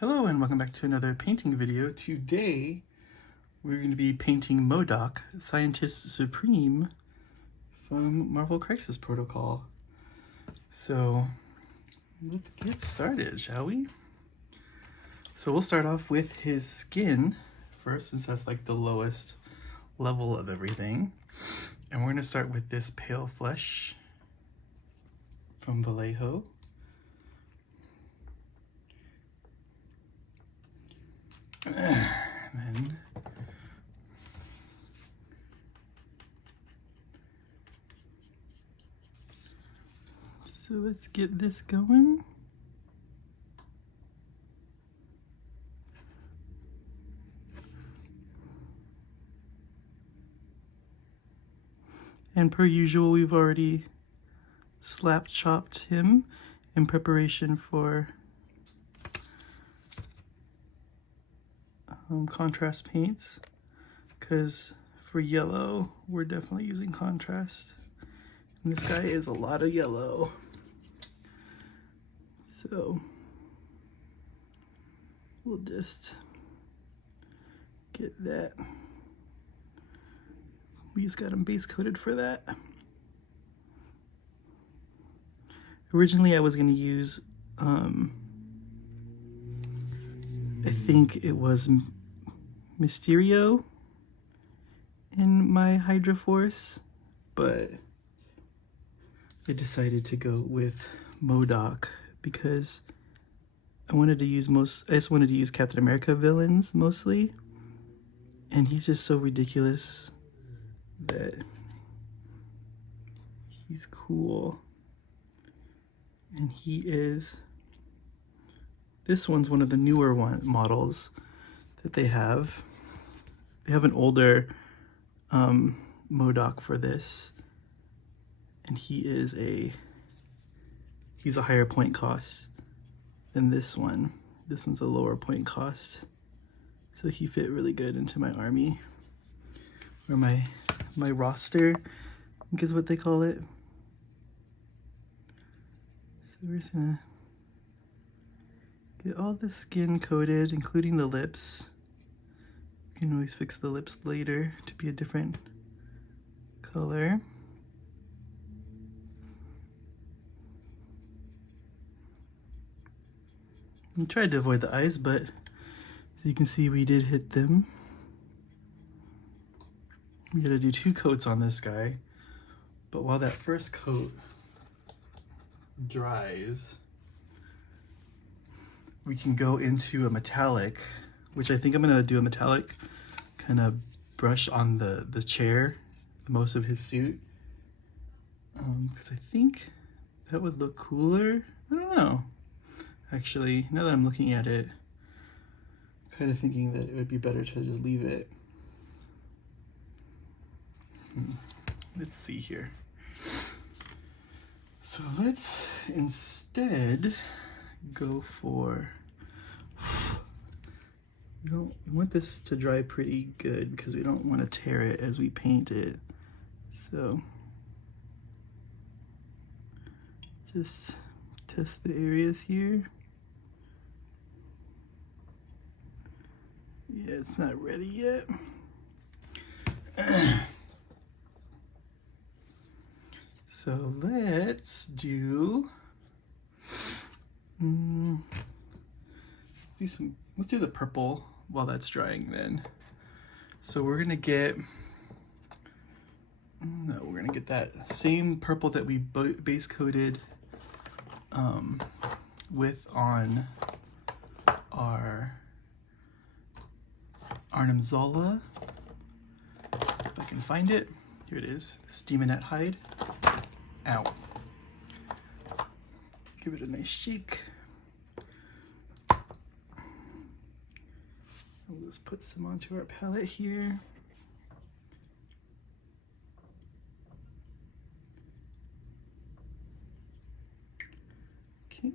Hello and welcome back to another painting video. Today we're going to be painting M.O.D.O.K, Scientist Supreme from Marvel Crisis Protocol. So let's get started, shall we? So we'll start off with his skin first, since that's like the lowest level of everything. And we're going to start with this pale flesh from Vallejo. And then so let's get this going. And per usual, we've already slap chopped him in preparation for contrast paints, because for yellow we're definitely using contrast, and this guy is a lot of yellow, so we'll just get that. We just got him base coated for that. Originally I was going to use I think it was Mysterio in my Hydra Force, but I decided to go with M.O.D.O.K because I just wanted to use Captain America villains mostly, and he's just so ridiculous that he's cool. And this one's one of the newer models that they have. They have an older M.O.D.O.K for this, and he's a higher point cost than this one. This one's a lower point cost, so he fit really good into my army, or my roster, I think is what they call it. So we're just gonna get all the skin coated, including the lips. You can always fix the lips later to be a different color. I tried to avoid the eyes, but as you can see, we did hit them. We gotta do 2 coats on this guy, but while that first coat dries, we can go into a metallic, which I think I'm gonna do a metallic kind of brush on the chair, most of his suit, because I think that would look cooler. I don't know. Actually, now that I'm looking at it, I'm kind of thinking that it would be better to just leave it. Let's see here. So let's instead go for, we want this to dry pretty good because we don't want to tear it as we paint it. So just test the areas here. Yeah, it's not ready yet. So let's do let's do the purple while that's drying then. So we're gonna get that same purple that we base coated with on our Arnim Zola. If I can find it. Here it is, Steaminette hide. Ow. Give it a nice shake. We'll just put some onto our palette here. Okay.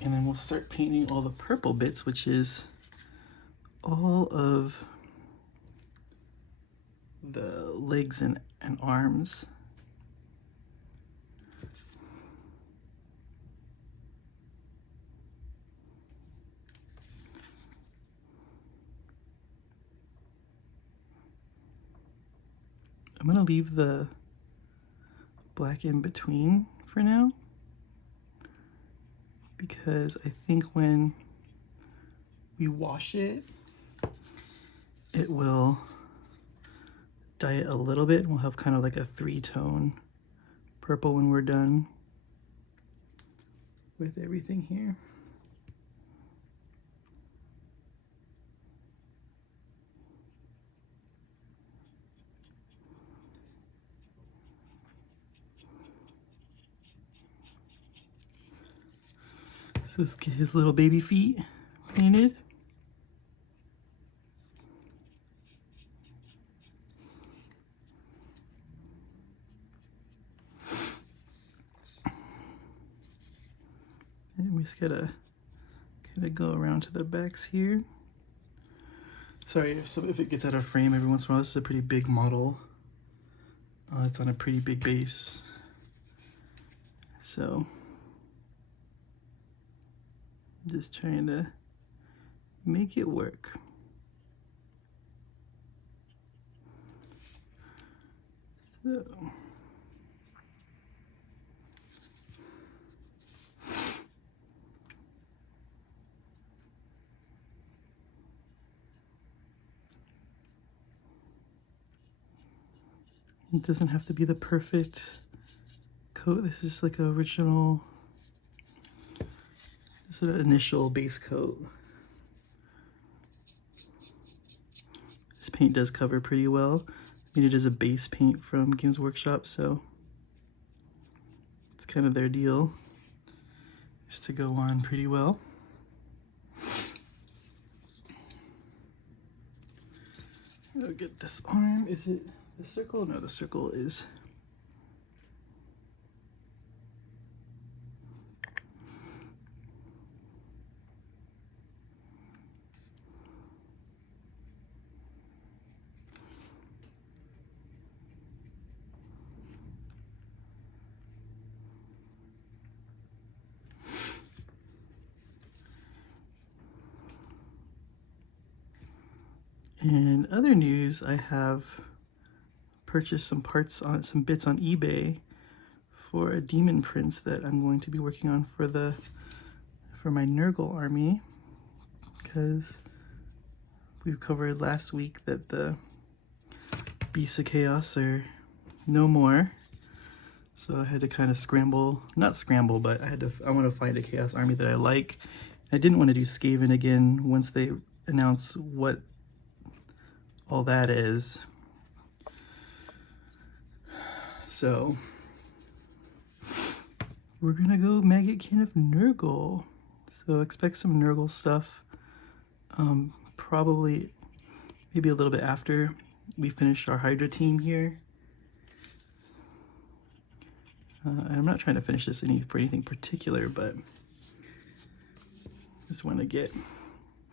And then we'll start painting all the purple bits, which is all of the legs and and arms. I'm gonna leave the black in between for now, because I think when we wash it, it will dye it a little bit, and we'll have kind of like a 3-tone purple when we're done with everything here. So let's get his little baby feet painted. And we just gotta kind of go around to the backs here. Sorry if it gets out of frame every once in a while. This is a pretty big model. It's on a pretty big base. So just trying to make it work. So it doesn't have to be the perfect coat. This is like an original, this is an initial base coat. This paint does cover pretty well. I mean, it is a base paint from Games Workshop, so it's kind of their deal, is to go on pretty well. I'll get this arm. Is it the circle? No, the circle is. In other news, I have purchased some parts on some bits on eBay for a demon prince that I'm going to be working on for my Nurgle army, because we covered last week that the Beasts of Chaos are no more. So I had to kind of scramble, not scramble, but I want to find a Chaos army that I like. I didn't want to do Skaven again once they announce what all that is. So we're gonna go Maggot King of Nurgle. So expect some Nurgle stuff. Probably maybe a little bit after we finish our Hydra team here. I'm not trying to finish this for anything particular, but just want to get,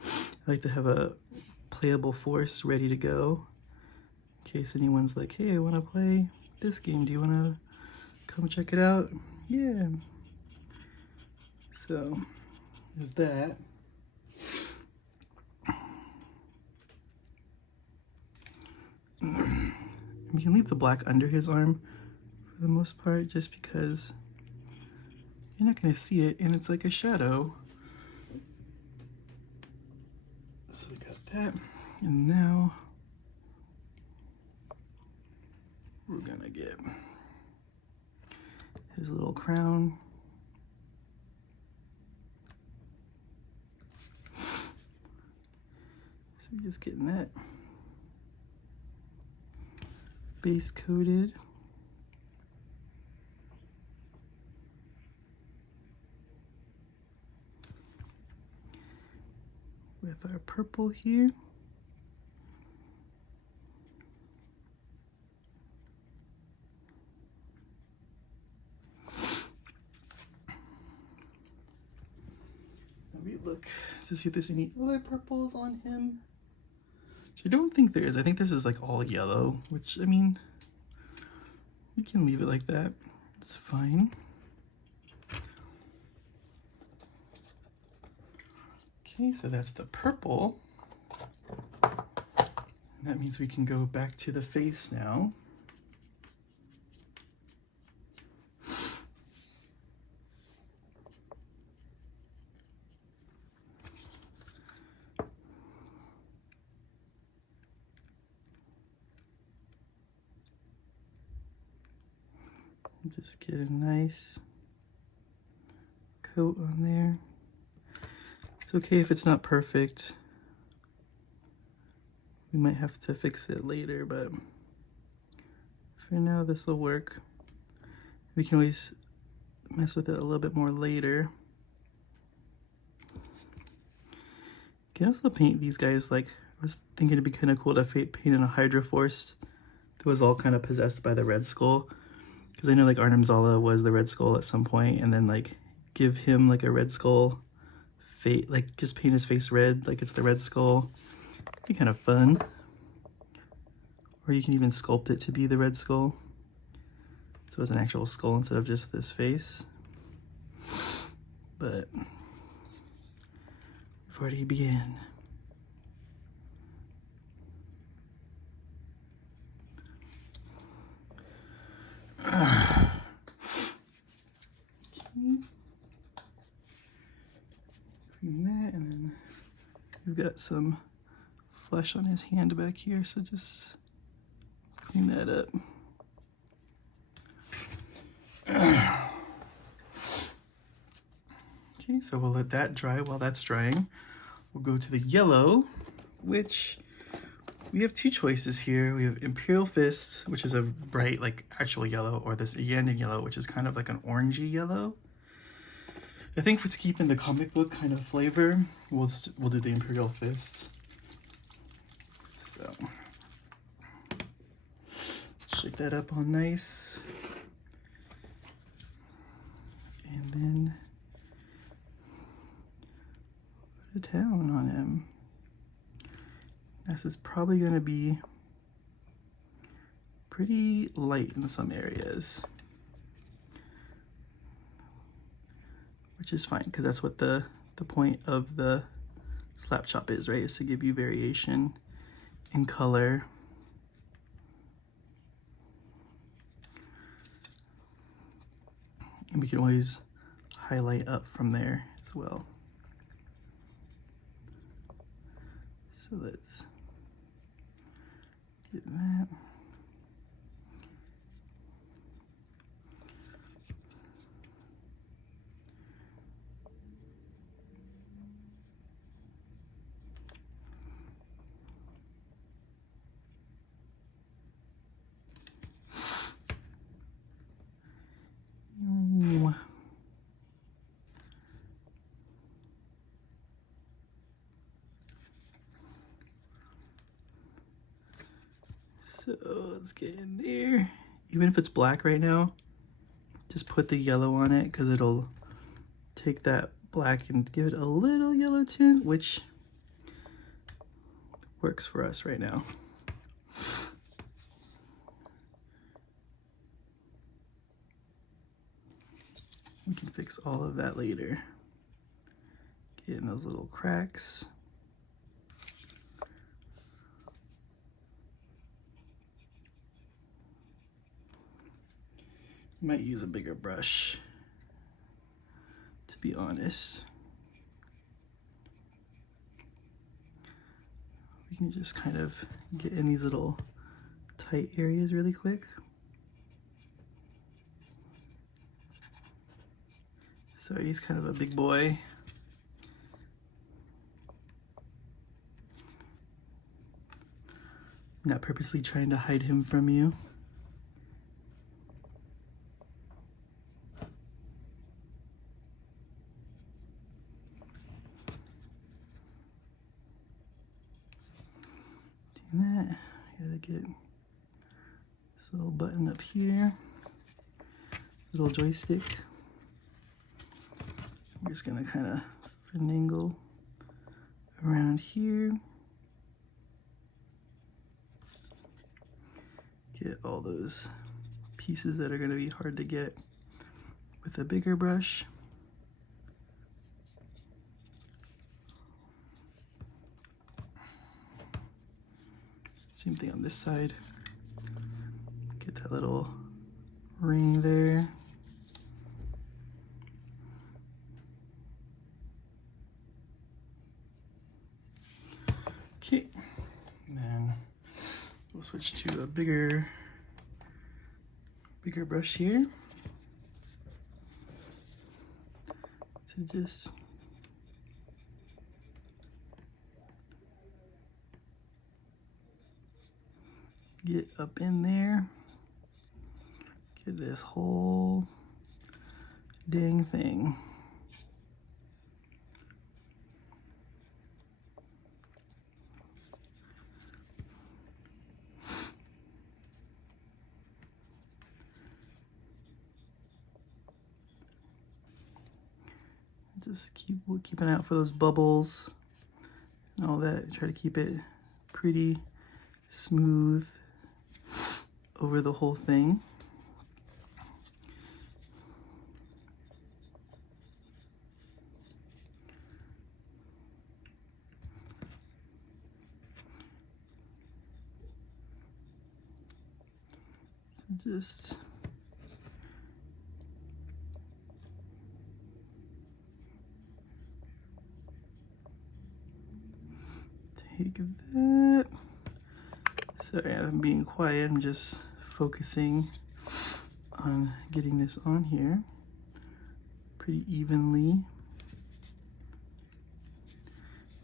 I like to have a playable force ready to go in case anyone's like, hey, I want to play this game. Do you want to come check it out? Yeah. So there's that. We can leave the black under his arm for the most part, just because you're not going to see it and it's like a shadow. So we got that, and now we're gonna get his little crown. So we're just getting that base coated. With our purple here. Let me look to see if there's any other purples on him. So I don't think there is. I think this is like all yellow, which, I mean, You can leave it like that. It's fine. Okay, so that's the purple. That means we can go back to the face now. Just get a nice coat on there. It's okay if it's not perfect. We might have to fix it later, but for now this will work. We can always mess with it a little bit more later. You can also paint these guys, like, I was thinking it'd be kind of cool to paint in a Hydro Force that was all kind of possessed by the Red Skull. Because I know like Arnim Zola was the Red Skull at some point, and then like give him like a Red Skull face, like just paint his face red like it's the Red Skull. It'd be kind of fun. Or you can even sculpt it to be the Red Skull. So it's an actual skull instead of just this face. But we've already begun. Clean that, and then we've got some flesh on his hand back here, so just clean that up. Okay, so we'll let that dry. While that's drying, we'll go to the yellow, which we have two choices here. We have Imperial Fist, which is a bright, like, actual yellow, or this Yandan yellow, which is kind of like an orangey yellow. I think to keep in the comic book kind of flavor, we'll do the Imperial Fist. So, shake that up all nice. And then go to town on him. This is probably going to be pretty light in some areas, which is fine because that's what the point of the slap chop is, right? Is to give you variation in color. And we can always highlight up from there as well. So let's get that. So let's get in there. Even if it's black right now, just put the yellow on it because it'll take that black and give it a little yellow tint, which works for us right now. We can fix all of that later. Get in those little cracks. Might use a bigger brush, to be honest. We can just kind of get in these little tight areas really quick. Sorry, he's kind of a big boy. I'm not purposely trying to hide him from you. That, gotta get this little button up here, this little joystick. We're just gonna kind of finagle around here, get all those pieces that are going to be hard to get with a bigger brush. Same thing on this side. Get that little ring there. Okay, and then we'll switch to a bigger brush here to just get up in there, get this whole dang thing. Just keep an eye out for those bubbles and all that. Try to keep it pretty smooth over the whole thing. So just take that. Sorry, I'm being quiet. I'm just focusing on getting this on here pretty evenly.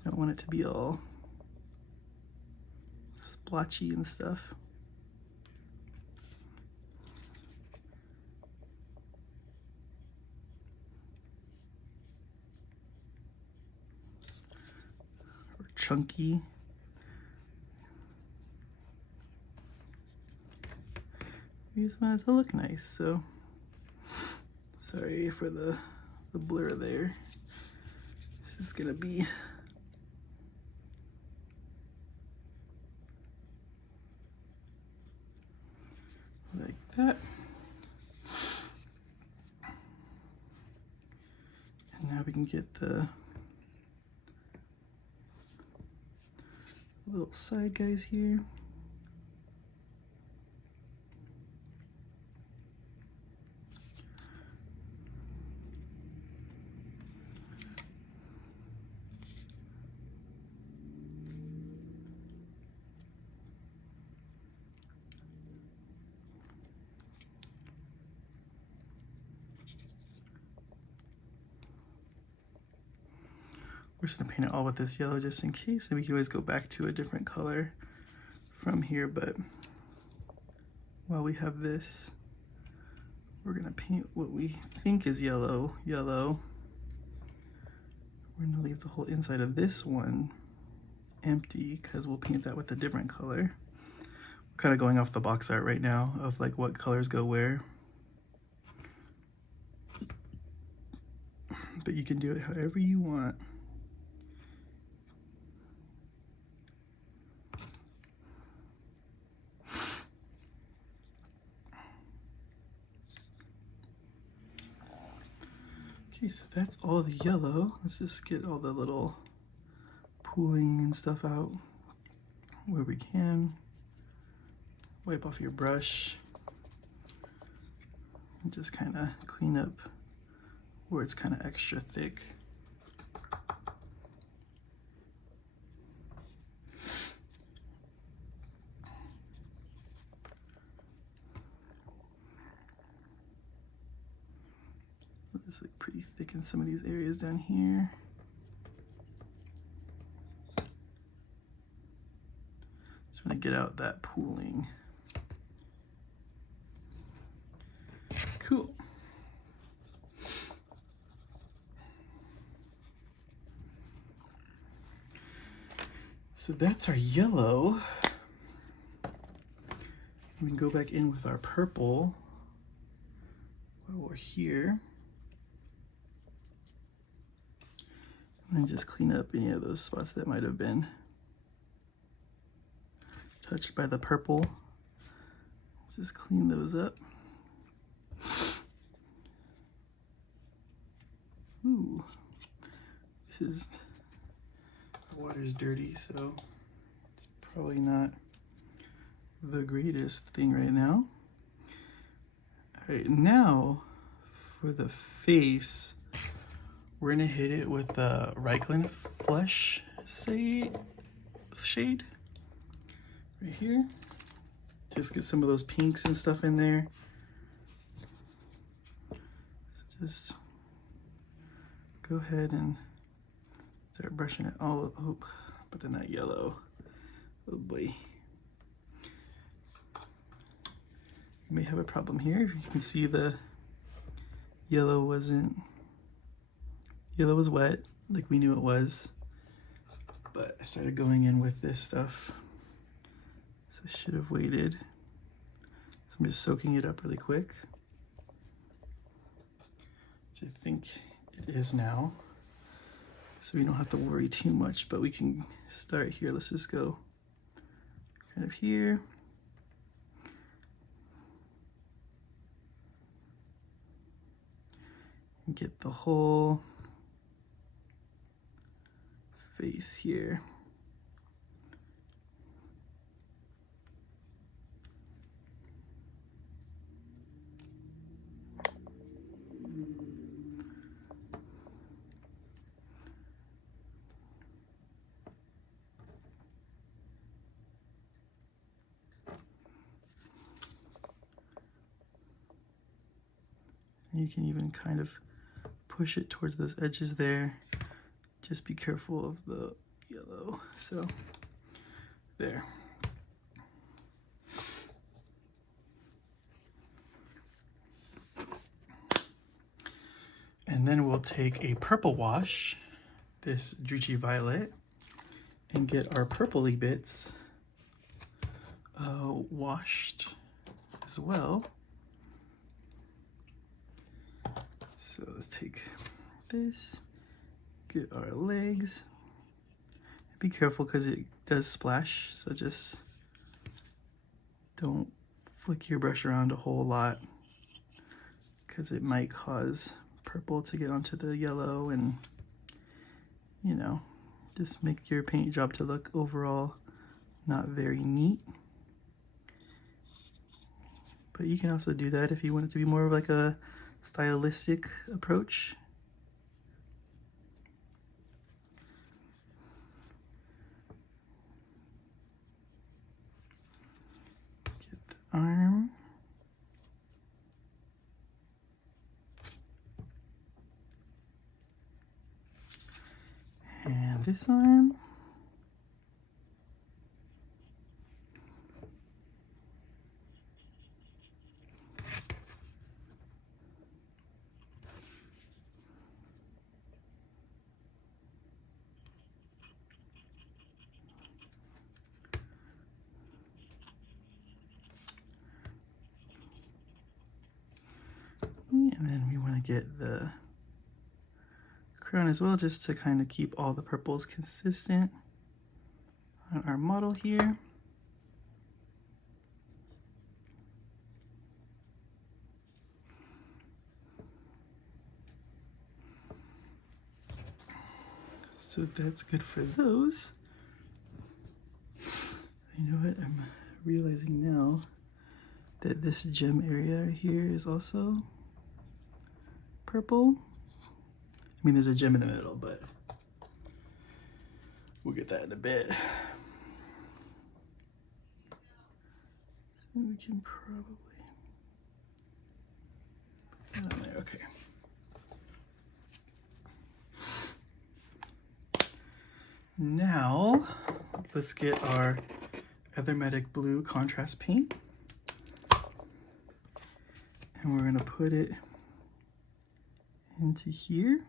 Don't want it to be all splotchy and stuff. Or chunky. We just want it to look nice, so sorry for the blur there. This is gonna be like that. And now we can get the little side guys here. We're just gonna paint it all with this yellow just in case, and we can always go back to a different color from here, but while we have this, we're gonna paint what we think is yellow. We're gonna leave the whole inside of this one empty because we'll paint that with a different color. We're kind of going off the box art right now of like what colors go where. But you can do it however you want. Okay, so that's all the yellow. Let's just get all the little pooling and stuff out where we can. Wipe off your brush and just kind of clean up where it's kind of extra thick. This looks pretty thick in some of these areas down here. Just want to get out that pooling. Cool. So that's our yellow. We can go back in with our purple while we're here. And then just clean up any of those spots that might have been touched by the purple. Just clean those up. Ooh, the water's dirty, so it's probably not the greatest thing right now. All right, now for the face, we're gonna hit it with the Reichland Flesh shade right here. Just get some of those pinks and stuff in there. So just go ahead and start brushing it all up, but then that yellow, oh boy. You may have a problem here. You can see the yellow was wet, like we knew it was, but I started going in with this stuff, so I should have waited. So I'm just soaking it up really quick, which I think it is now, so we don't have to worry too much, but we can start here. Let's just go kind of here. And get the whole face here. You can even kind of push it towards those edges there. Just be careful of the yellow. So there. And then we'll take a purple wash, this Drucci Violet, and get our purpley bits washed as well. So let's take this, get our legs. Be careful because it does splash, so just don't flick your brush around a whole lot because it might cause purple to get onto the yellow and, you know, just make your paint job to look overall not very neat. But you can also do that if you want it to be more of like a stylistic approach. Get the arm. And this arm. And then we want to get the crown as well, just to kind of keep all the purples consistent on our model here. So that's good for those. You know what, I'm realizing now that this gem area here is also purple. I mean, there's a gem in the middle, but we'll get that in a bit. So we can probably put that on there, okay. Now, let's get our Aromatic Blue contrast paint. And we're gonna put it into here.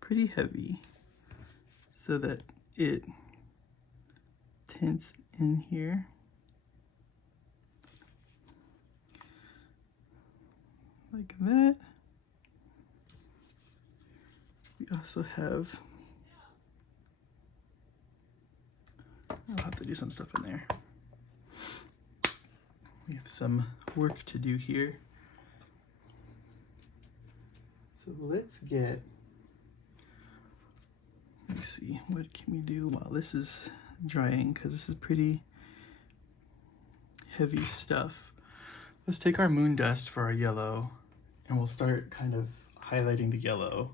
Pretty heavy, so that it tints in here. Like that. We also have, I'll have to do some stuff in there. We have some work to do here. So let's get, let's see, what can we do while this is drying, because this is pretty heavy stuff. Let's take our moon dust for our yellow, and we'll start kind of highlighting the yellow.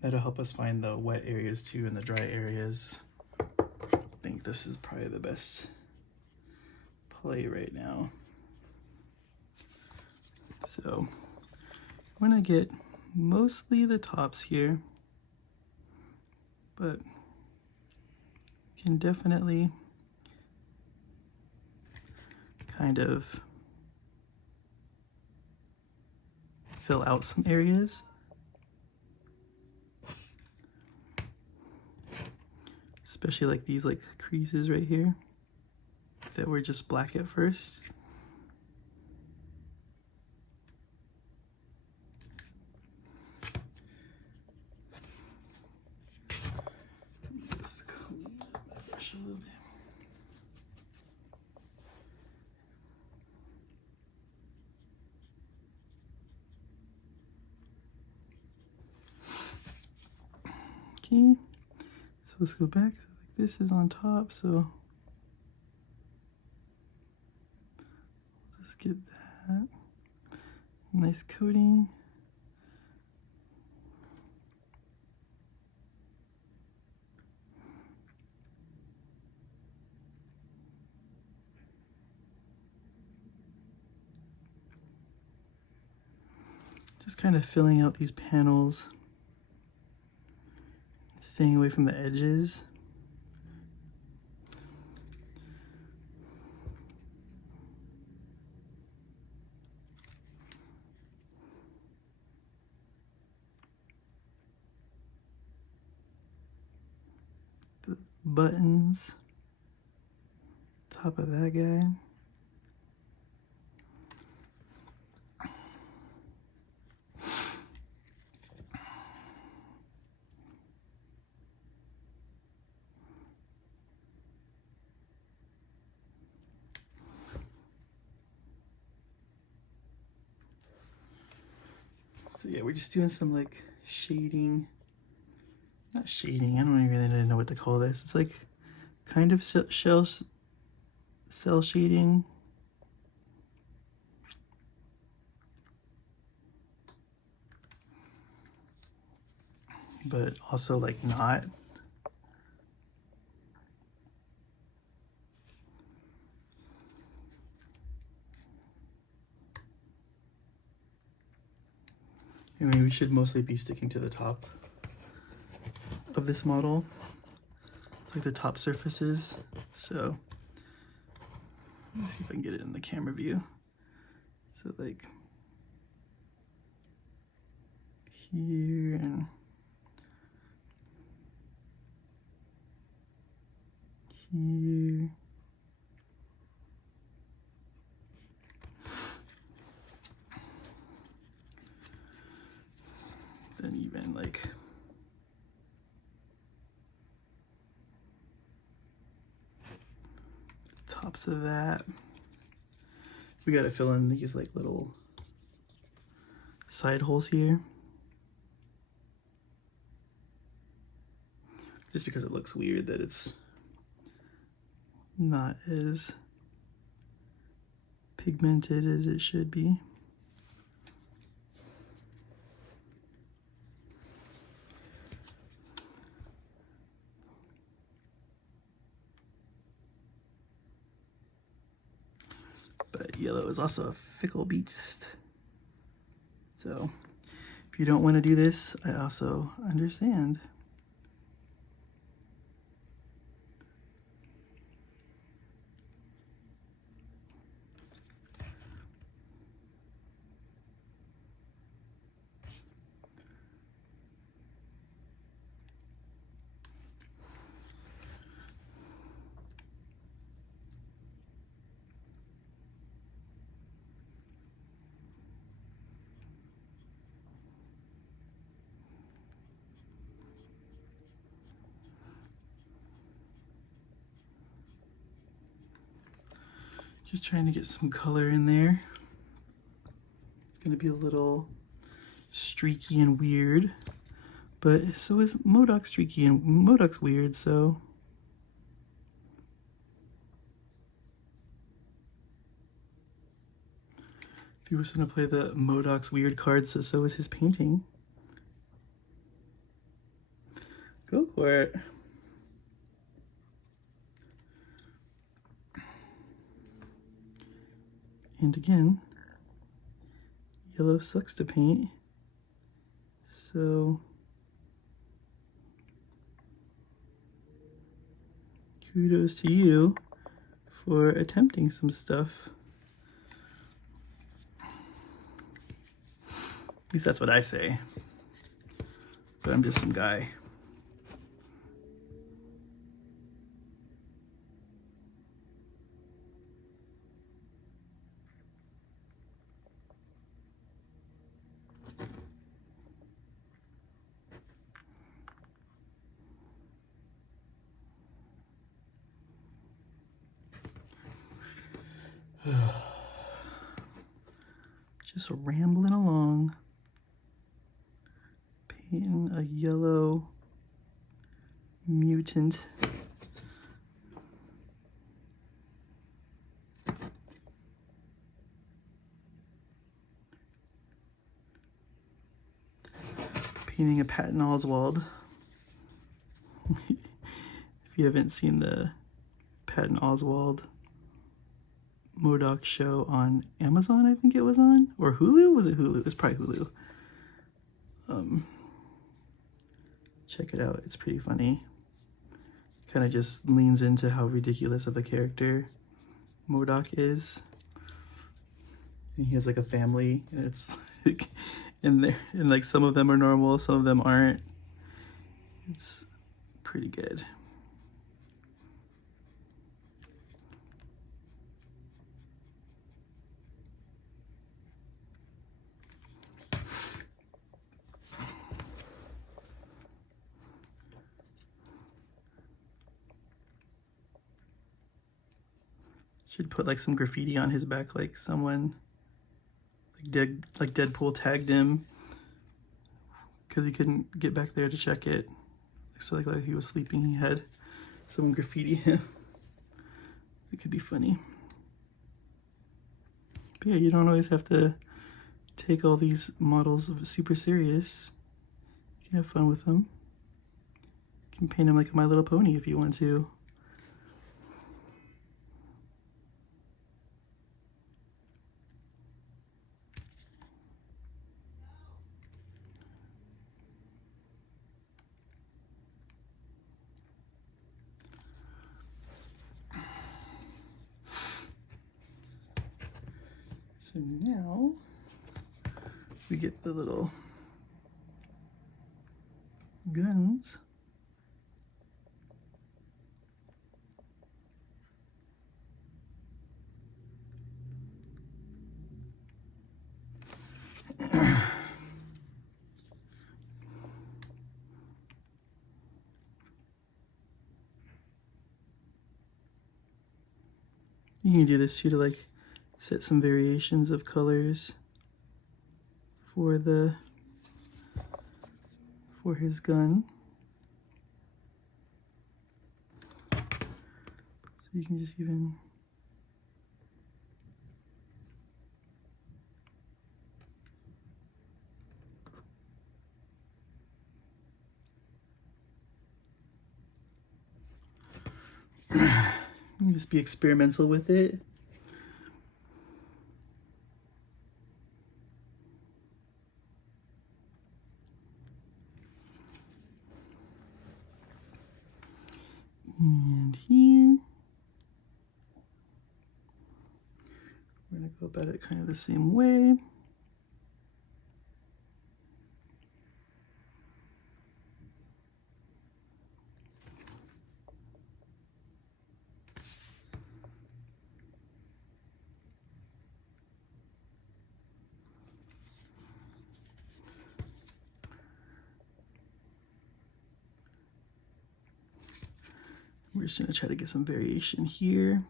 That'll help us find the wet areas too and the dry areas. I think this is probably the best play right now. So I'm gonna get mostly the tops here, but you can definitely kind of fill out some areas. Especially like these like creases right here that were just black at first. Just clean up my brush a little bit. Okay, so let's go back. Like this is on top, so we'll just get that nice coating. Just kind of filling out these panels, staying away from the edges. The buttons, top of that guy. So yeah, we're just doing some like shading, not shading, I don't really know what to call this. It's like kind of cell shading. But also like not. I mean, we should mostly be sticking to the top of this model, like the top surfaces. So let's see if I can get it in the camera view. So like here and here. Then even like tops of that. We gotta fill in these like little side holes here. Just because it looks weird that it's not as pigmented as it should be. But yellow is also a fickle beast. So if you don't want to do this, I also understand. Just trying to get some color in there. It's gonna be a little streaky and weird, but so is M.O.D.O.K streaky and M.O.D.O.K's weird, so. If you was gonna play the M.O.D.O.K's weird cards, so is his painting. Go for it. And again, yellow sucks to paint, so kudos to you for attempting some stuff. At least that's what I say, but I'm just some guy. Just rambling along, painting a yellow mutant. Painting a Patton Oswalt. If you haven't seen the Patton Oswalt M.O.D.O.K show on Amazon, I think it was on, or Hulu? Was it Hulu? It's probably Hulu. Check it out. It's pretty funny. Kind of just leans into how ridiculous of a character M.O.D.O.K is. And he has like a family, and it's like, and like some of them are normal, some of them aren't. It's pretty good. Should put like some graffiti on his back, like someone like Deadpool tagged him because he couldn't get back there to check it. So like he was sleeping, he had someone graffiti him. It could be funny. But yeah, you don't always have to take all these models super serious. You can have fun with them. You can paint them like a My Little Pony if you want to. So now we get the little guns. You can do this too to like set some variations of colors for his gun. So you can just even just be experimental with it. And here, we're going to go about it kind of the same way. We're just going to try to get some variation here.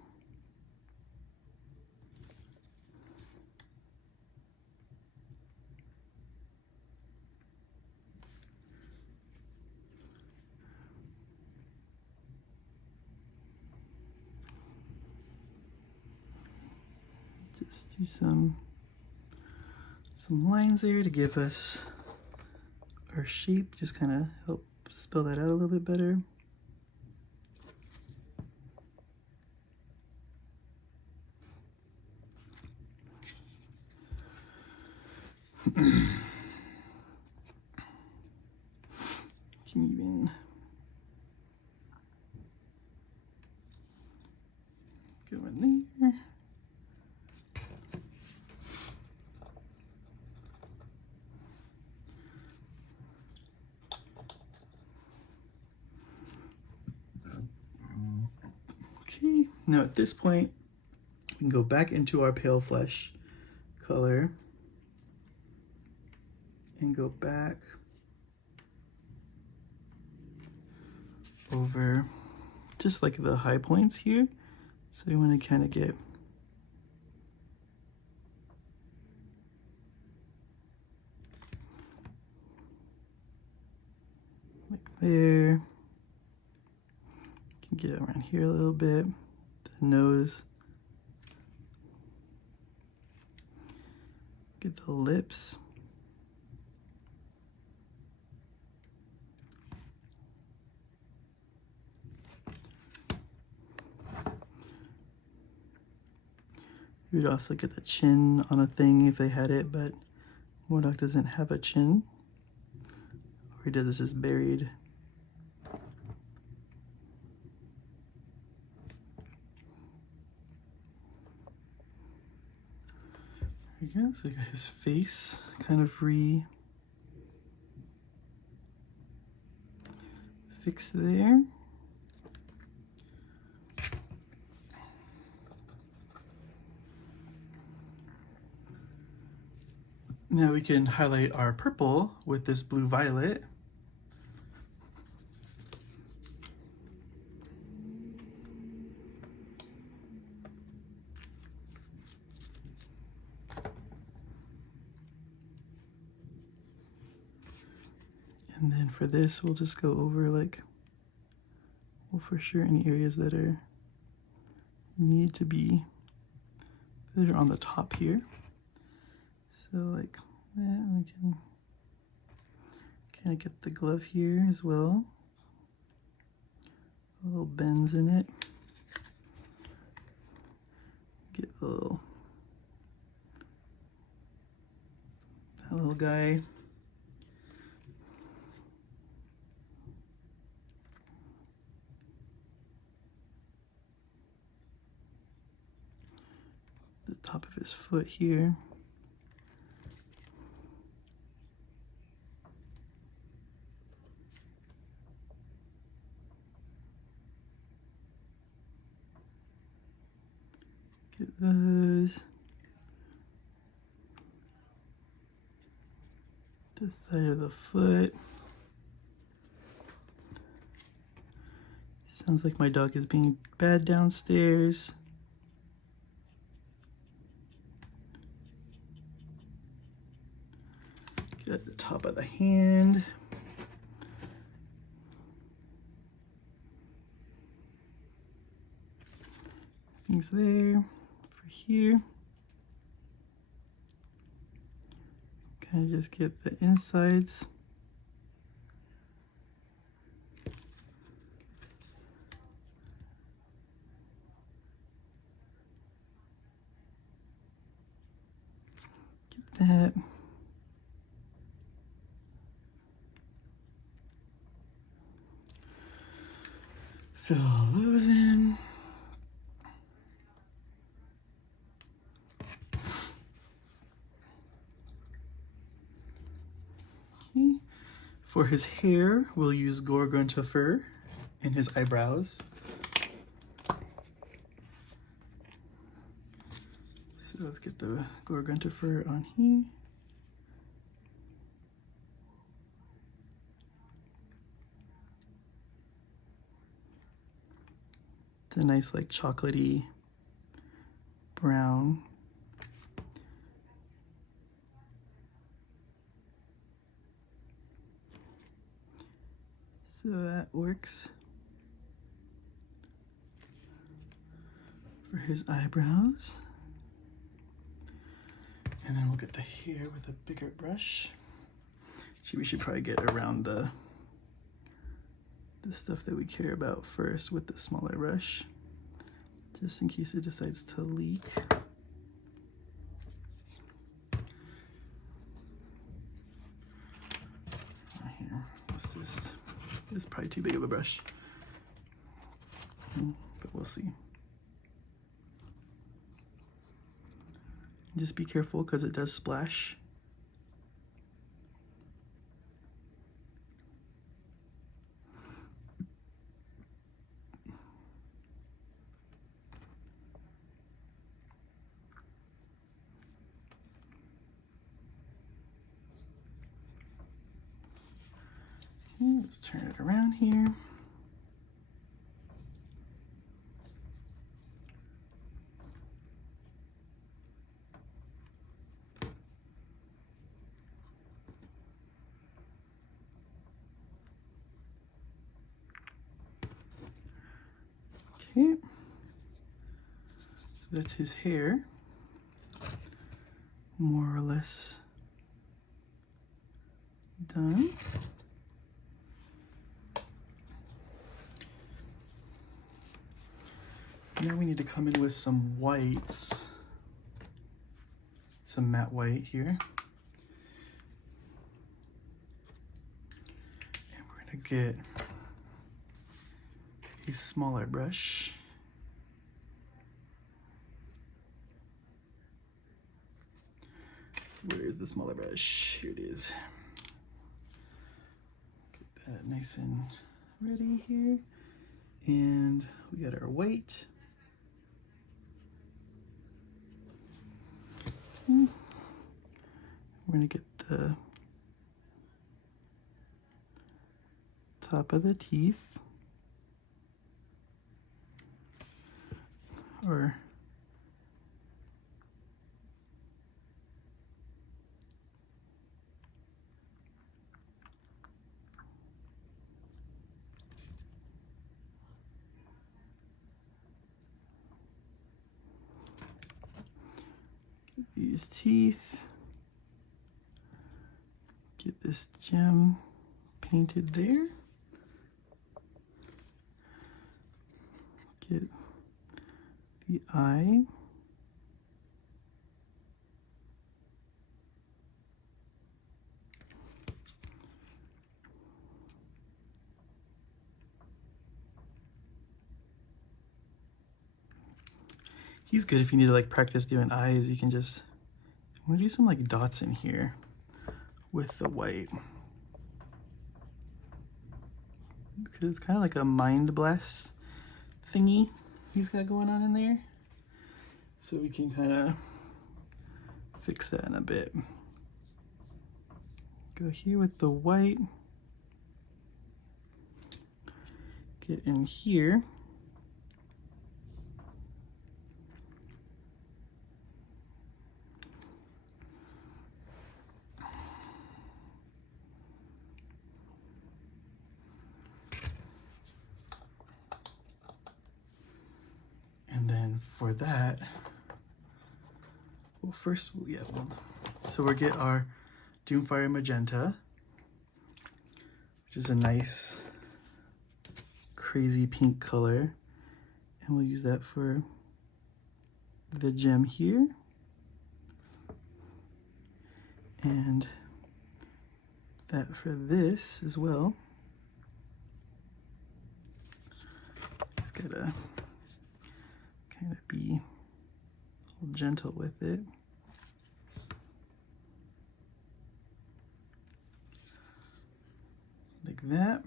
Just do some lines there to give us our shape, just kind of help spell that out a little bit better. Can even go in there. Okay, now at this point, we can go back into our pale flesh color and go back over just like the high points here. So you want to kind of get like there. You can get around here a little bit, the nose. Get the lips. You would also get the chin on a thing if they had it, but M.O.D.O.K doesn't have a chin. Or he does this just buried. There we go, so we got his face kind of fixed there. Now we can highlight our purple with this blue violet. And then for this, we'll just go over like, well, for sure any areas that need to be, that are on the top here. So like that, we can kind of get the glove here as well. Little bends in it. Get a little, that little guy. The top of his foot here. Get those. The side of the foot. Sounds like my dog is being bad downstairs. Get the top of the hand. Things there for here. Kind of just get the insides. Get that. Fill those in. Okay. For his hair, we'll use Gorgonta fur in his eyebrows. So let's get the Gorgonta fur on here. It's a nice like chocolatey brown. So that works for his eyebrows. And then we'll get the hair with a bigger brush. We should probably get around the stuff that we care about first with the smaller brush, just in case it decides to leak. Here, this is probably too big of a brush, but we'll see. Just be careful because it does splash. Let's turn it around here. Okay, so that's his hair, more or less done. Now we need to come in with some whites, some matte white here. And we're gonna get a smaller brush. Where is the smaller brush? Here it is. Get that nice and ready here. And we got our white. We're gonna get the top of the teeth, or these teeth. Get this gem painted there. Get the eye. He's good if you need to like practice doing eyes. You can just, I'm gonna do some like dots in here with the white, because it's kind of like a mind blast thingy he's got going on in there. So we can kind of fix that in a bit. Go here with the white. Get in here. And then for that, well, first, so we'll get our Doomfire Magenta, which is a nice, crazy pink color. And we'll use that for the gem here. And that for this as well. Just gotta kind of be a little gentle with it. Like that.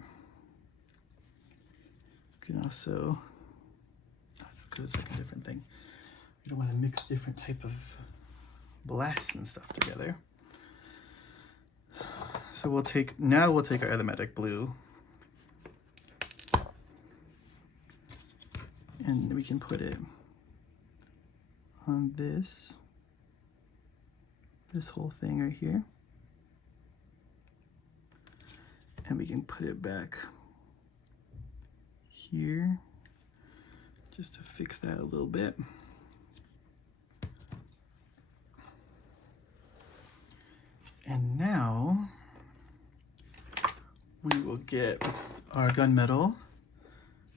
You can also, because it's like a different thing. You don't want to mix different type of blasts and stuff together. So we'll take our Aromatic Blue, and we can put it on this whole thing right here. And we can put it back here just to fix that a little bit. we will get our gunmetal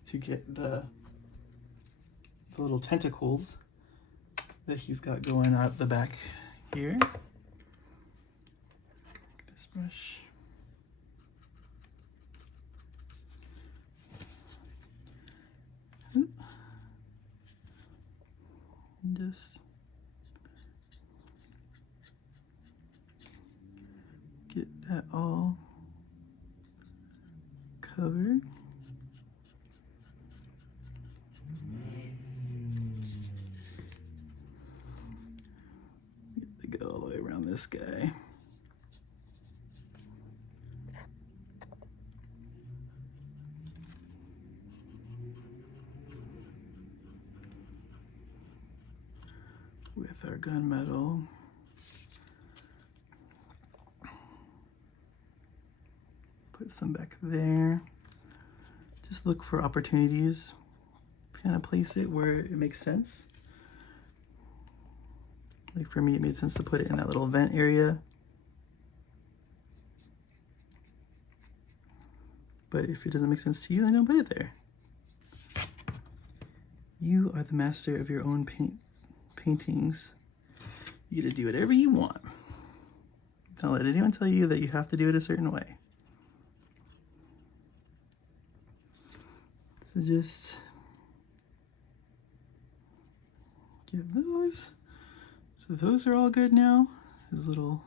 to get the little tentacles that he's got going out the back here. This brush. Just get that all covered. Get to go all the way around this guy. With our gunmetal. Put some back there. Just look for opportunities. Kind of place it where it makes sense. Like for me, it made sense to put it in that little vent area. But if it doesn't make sense to you, then don't put it there. You are the master of your own paintings. You get to do whatever you want. Don't let anyone tell you that you have to do it a certain way. So just get those. So those are all good now. His little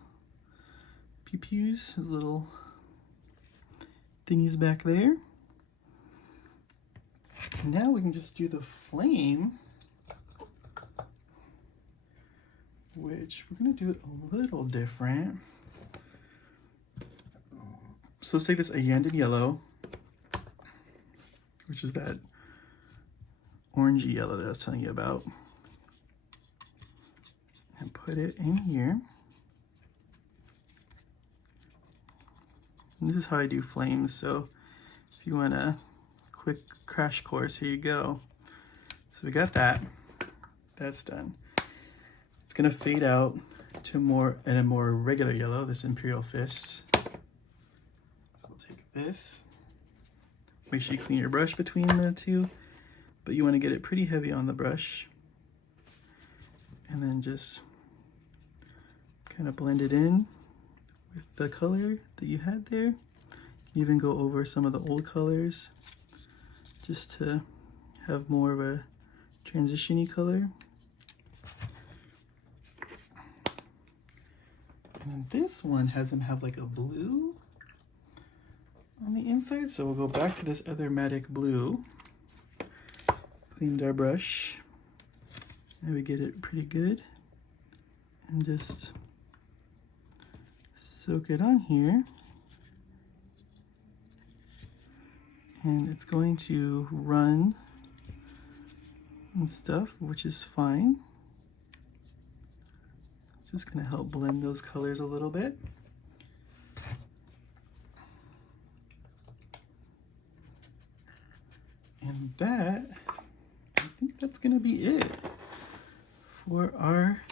pew-pews, his little thingies back there. And now we can just do the flame, which we're gonna do it a little different. So let's take this Ayandan yellow, which is that orangey yellow that I was telling you about, and put it in here. And this is how I do flames, so if you want a quick crash course, here you go. So we got that. That's done. It's gonna fade out to a more regular yellow, this Imperial Fist. So we'll take this. Make sure you clean your brush between the two, but you want to get it pretty heavy on the brush. And then just kind of blend it in with the color that you had there. Even go over some of the old colors just to have more of a transition-y color. And then this one has him have like a blue on the inside, so we'll go back to this other M.O.D.O.K blue. Cleaned our brush. Now we get it pretty good. And just soak it on here. And it's going to run and stuff, which is fine. It's just going to help blend those colors a little bit. And that, I think that's going to be it for our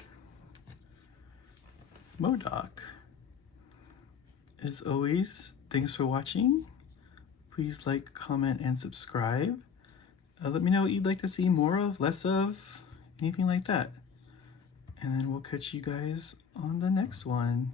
M.O.D.O.K. As always, thanks for watching. Please like, comment, and subscribe. Let me know what you'd like to see more of, less of, anything like that. And then we'll catch you guys on the next one.